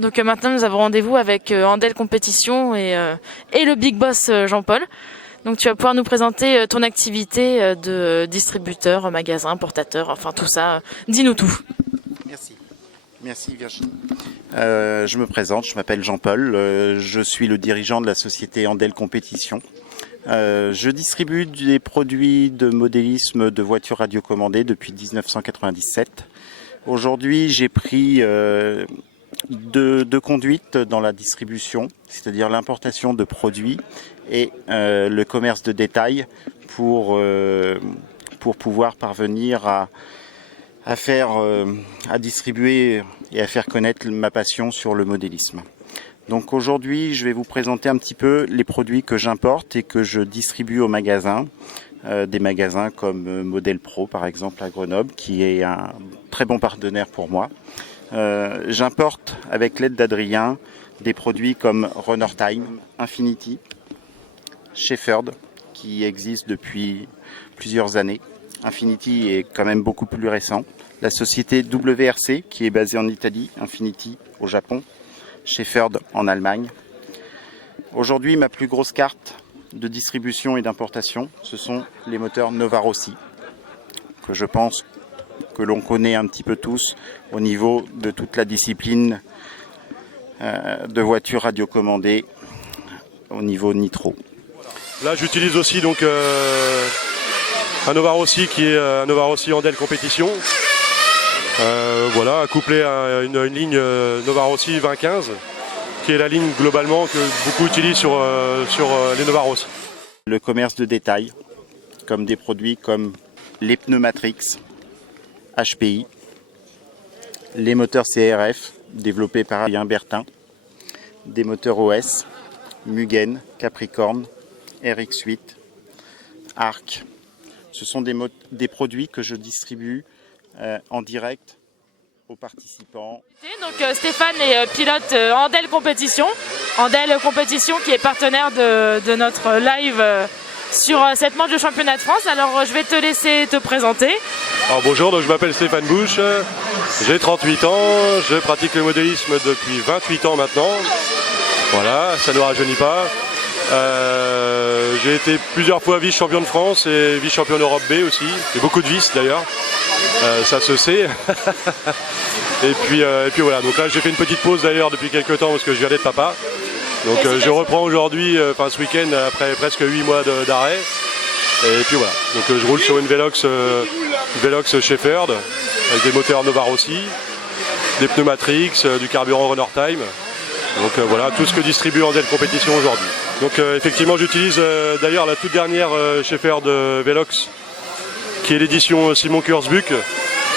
Donc maintenant nous avons rendez-vous avec Andel Compétition et le Big Boss Jean-Paul. Donc tu vas pouvoir nous présenter ton activité de distributeur, magasin, portateur, enfin tout ça. Dis-nous tout. Merci Virginie. Je me présente, je m'appelle Jean-Paul, je suis le dirigeant de la société Andel Compétition. Je distribue des produits de modélisme de voitures radiocommandées depuis 1997. Aujourd'hui, j'ai pris deux conduites dans la distribution, c'est-à-dire l'importation de produits et le commerce de détail pour pouvoir parvenir à distribuer et à faire connaître ma passion sur le modélisme. Donc aujourd'hui, je vais vous présenter un petit peu les produits que j'importe et que je distribue aux magasins. Des magasins comme Model Pro par exemple à Grenoble, qui est un très bon partenaire pour moi. J'importe avec l'aide d'Adrien des produits comme Runner Time, Infinity, Shepherd, qui existe depuis plusieurs années. Infinity est quand même beaucoup plus récent. La société WRC qui est basée en Italie, Infinity au Japon, Shepherd en Allemagne. Aujourd'hui, ma plus grosse carte de distribution et d'importation, ce sont les moteurs Nova Rossi, que je pense que l'on connaît un petit peu tous au niveau de toute la discipline de voitures radiocommandées au niveau nitro. Là, j'utilise aussi donc un Nova Rossi qui est un Nova Rossi Andel Compétition. Voilà, couplé à une ligne Nova Rossi 2015, qui est la ligne globalement que beaucoup utilisent sur les Nova Rossi. Le commerce de détail, comme des produits comme les pneus Matrix, HPI, les moteurs CRF développés par Alain Bertin, des moteurs OS, Mugen, Capricorn, RX8, Arc. Ce sont des produits que je distribue en direct aux participants. Donc Stéphane est pilote Andel Compétition. Andel Compétition qui est partenaire de notre live sur cette manche de championnat de France. Alors je vais te laisser te présenter. Alors, bonjour, donc je m'appelle Stéphane Bouche, j'ai 38 ans, je pratique le modélisme depuis 28 ans maintenant. Voilà, ça ne rajeunit pas. J'ai été plusieurs fois vice-champion de France et vice-champion d'Europe B aussi. J'ai beaucoup de vices d'ailleurs, ça se sait. et puis voilà, donc là j'ai fait une petite pause d'ailleurs depuis quelques temps parce que je viens d'être papa. Donc je reprends aujourd'hui, ce week-end après presque 8 mois d'arrêt. Et puis voilà, donc je roule sur une Velox Shepherd avec des moteurs Nova Rossi, des pneus Matrix, du carburant Runner Time. Donc voilà, tout ce que distribue Andel Compétition aujourd'hui. Donc effectivement j'utilise d'ailleurs la toute dernière Shepherd Velox, qui est l'édition Simon Kurzbuck,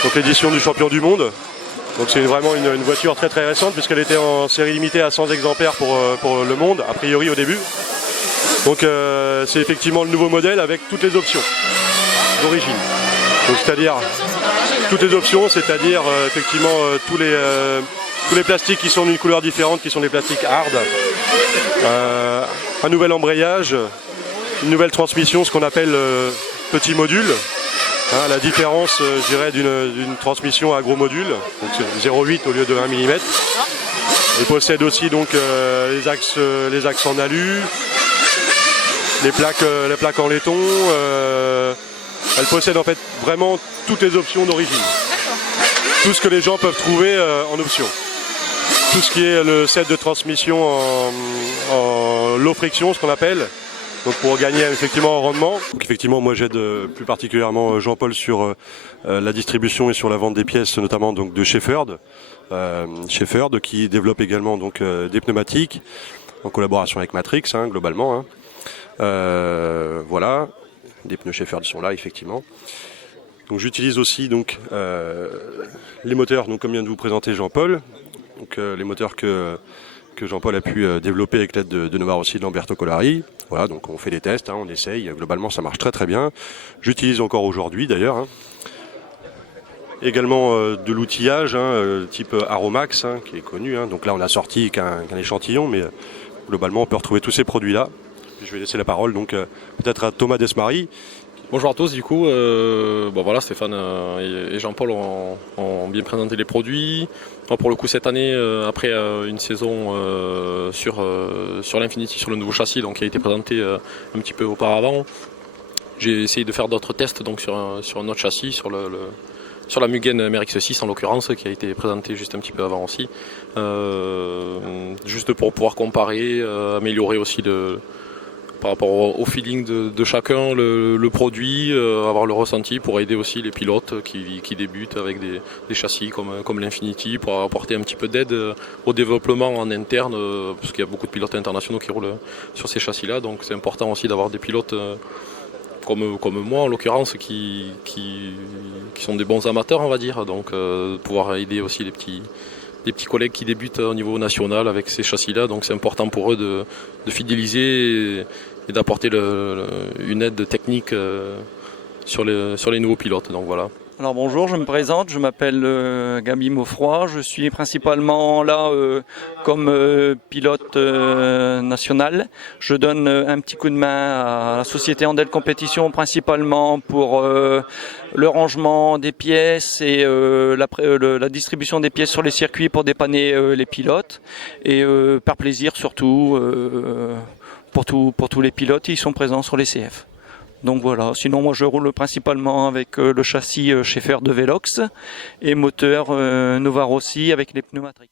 donc l'édition du champion du monde. Donc c'est vraiment une voiture très très récente puisqu'elle était en série limitée à 100 exemplaires pour le monde, a priori au début. Donc c'est effectivement le nouveau modèle avec toutes les options d'origine. Donc c'est-à-dire toutes les options, c'est-à-dire effectivement tous les plastiques qui sont d'une couleur différente, qui sont des plastiques hard. Un nouvel embrayage, une nouvelle transmission, ce qu'on appelle petit module. La différence, je dirais, d'une transmission à gros module, donc 0,8 au lieu de 1 mm. Il possède aussi donc les axes en alu, les plaques en laiton. Elle possède en fait vraiment toutes les options d'origine. Tout ce que les gens peuvent trouver en option. Tout ce qui est le set de transmission en low friction, ce qu'on appelle, donc pour gagner effectivement en rendement. Donc effectivement, moi j'aide plus particulièrement Jean-Paul sur la distribution et sur la vente des pièces, notamment donc de Shepherd, qui développe également donc des pneumatiques en collaboration avec Matrix, globalement. Voilà, des pneus Shepherd sont là effectivement. Donc j'utilise aussi donc les moteurs, donc comme vient de vous présenter Jean-Paul. Donc les moteurs que Jean-Paul a pu développer avec l'aide de Nova Rossi de Lamberto Collari. Voilà, donc on fait des tests, on essaye. Globalement, ça marche très très bien. J'utilise encore aujourd'hui d'ailleurs. Également de l'outillage type Aromax, qui est connu. Donc là, on a sorti qu'un échantillon, mais globalement, on peut retrouver tous ces produits-là. Je vais laisser la parole donc peut-être à Thomas Desmaris, Bonjour à tous, du coup, voilà, Stéphane et Jean-Paul ont bien présenté les produits. Moi, pour le coup, cette année, après une saison sur l'Infinity, sur le nouveau châssis, donc qui a été présenté un petit peu auparavant, j'ai essayé de faire d'autres tests donc sur un autre châssis, sur la Mugen MRX6 en l'occurrence, qui a été présenté juste un petit peu avant aussi, juste pour pouvoir comparer, améliorer aussi par rapport au feeling de chacun, le produit, avoir le ressenti pour aider aussi les pilotes qui débutent avec des châssis comme l'Infinity, pour apporter un petit peu d'aide au développement en interne, parce qu'il y a beaucoup de pilotes internationaux qui roulent sur ces châssis-là, donc c'est important aussi d'avoir des pilotes comme moi en l'occurrence qui sont des bons amateurs, on va dire, donc pouvoir aider aussi des petits collègues qui débutent au niveau national avec ces châssis-là, donc c'est important pour eux de fidéliser et d'apporter une aide technique sur les nouveaux pilotes. Donc voilà. Alors bonjour, je me présente, je m'appelle Gabi Maufroy, je suis principalement là comme pilote national. Je donne un petit coup de main à la société Andel Compétition, principalement pour le rangement des pièces et la distribution des pièces sur les circuits pour dépanner les pilotes. Et par plaisir surtout, pour tous les pilotes, ils sont présents sur les CF. Donc voilà, sinon moi je roule principalement avec le châssis Schaeffer de Velox et moteur Nova Rossi avec les pneus Matrix.